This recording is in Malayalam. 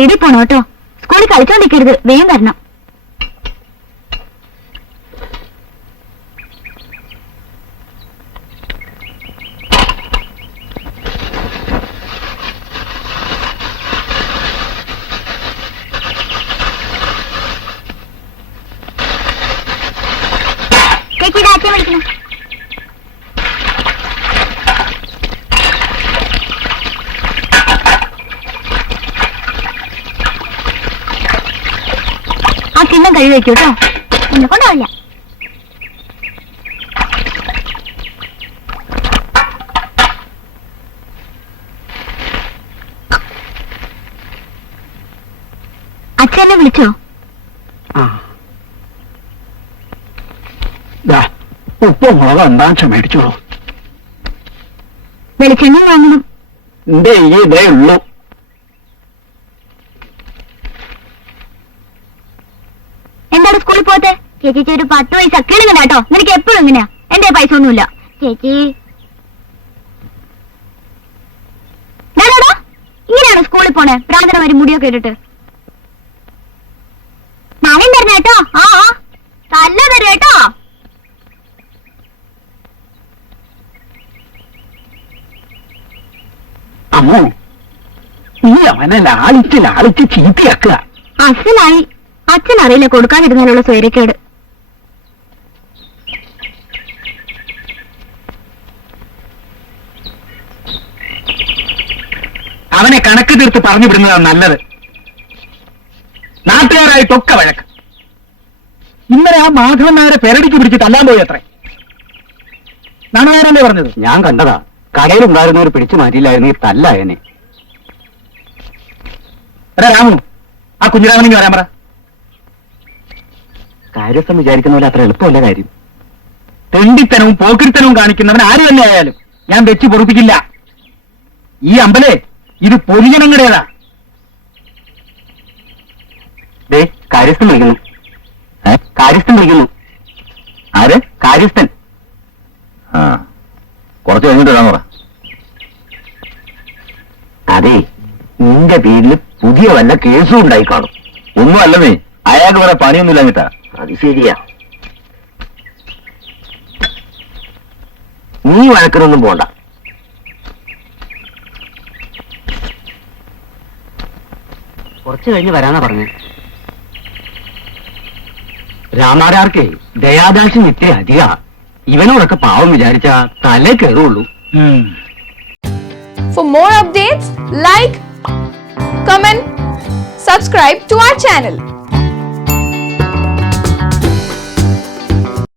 വീട്ടിൽ പോണോ കേട്ടോ. സ്കൂളിൽ കളിച്ചോണ്ടിരിക്കരുത്, വേഗം വരണം. ചേച്ചിയുടെ അച്ഛൻ വിളിക്കണം. ആ കിണ്ണം കഴിവ് വെക്കൂ കേട്ടോ, എന്നെ കൊണ്ടാവില്ല. അച്ഛനെ വിളിച്ചോ? ഉപ്പും മുളക് എന്താ മേടിച്ചോളൂ. വെളിച്ചെണ്ണ വാങ്ങണം. എന്റെ ഇതേ ഉള്ളൂ. എന്താണ് സ്കൂളിൽ പോകത്തെ? ചേച്ചി ഒരു 10 പൈസ കിളുങ്ങന കേട്ടോ. നിനക്ക് എപ്പോഴും ഇങ്ങനെയാ. എന്റെ പൈസ ഒന്നുമില്ല ചേച്ചി. ഇങ്ങനെയാണോ സ്കൂളിൽ പോണേ? പ്രാർത്ഥനമാര് മുടിയൊക്കെ ഇട്ടിട്ട് നാളെയും തരണ കേട്ടോ. ആ തല്ല തരും കേട്ടോ. അമ്മോ, നീ അവനെ ലാളിച്ച് ചീത്തയാക്കുക. അസലായി. അച്ഛനറിയില്ല കൊടുക്കാതിരുന്നാലുള്ള സ്വൈരക്കേട്. അവനെ കണക്ക് തീർത്ത് പറഞ്ഞു വിടുന്നതാണ് നല്ലത്. നാട്ടുകാരായിട്ടൊക്കെ വഴക്ക്. ഇന്നലെ ആ മാധവൻ നായരെ പെരടിക്ക് പിടിച്ച് തല്ലാൻ പോയി അത്രേ. നാണനായരല്ലേ പറഞ്ഞത്? ഞാൻ കണ്ടതാ. കടയിലുണ്ടായിരുന്നവർ പിടിച്ചു മാറ്റിയില്ലായിരുന്നു ഈ തല്ലായനെ. രാമു, ആ കുഞ്ഞിരാമനെങ്കിൽ വരാൻ പറ. കാര്യസ്ഥം വിചാരിക്കുന്ന പോലെ അത്ര എളുപ്പമല്ല കാര്യം. തെണ്ടിത്തനവും പോക്കിരിത്തനവും കാണിക്കുന്നവൻ ആര് തന്നെ ആയാലും ഞാൻ വെച്ച് പൊറുപ്പിക്കില്ല. ഈ അമ്പലേ ഇത് പൊതുജനങ്ങളുടേതാ. കാര്യസ്ഥൻ വിളിക്കുന്നു. കാര്യസ്ഥൻ വിളിക്കുന്നു. ആര്? കാര്യസ്ഥൻ. കുറച്ച് കഴിഞ്ഞിട്ട് വരാൻ പറ. അതെ, നിന്റെ പേരിൽ പുതിയ വല്ല കേസും ഉണ്ടായി കാണും. ഒന്നും അല്ലമേ, അയാൾക്ക് വേറെ പണിയൊന്നുമില്ല എന്നിട്ടാ. അത് ശരിയാ. നീ വഴക്കിനൊന്നും പോണ്ട. കുറച്ച് കഴിഞ്ഞ് വരാന്നാ പറഞ്ഞു. രാമാരാർക്കേ ദയാദാശം ഇത്ര അധിക. ഇവനോടൊക്കെ പാവം വിചാരിച്ച തലേ കയറുള്ളൂ. For more updates, like, comment, subscribe to our channel.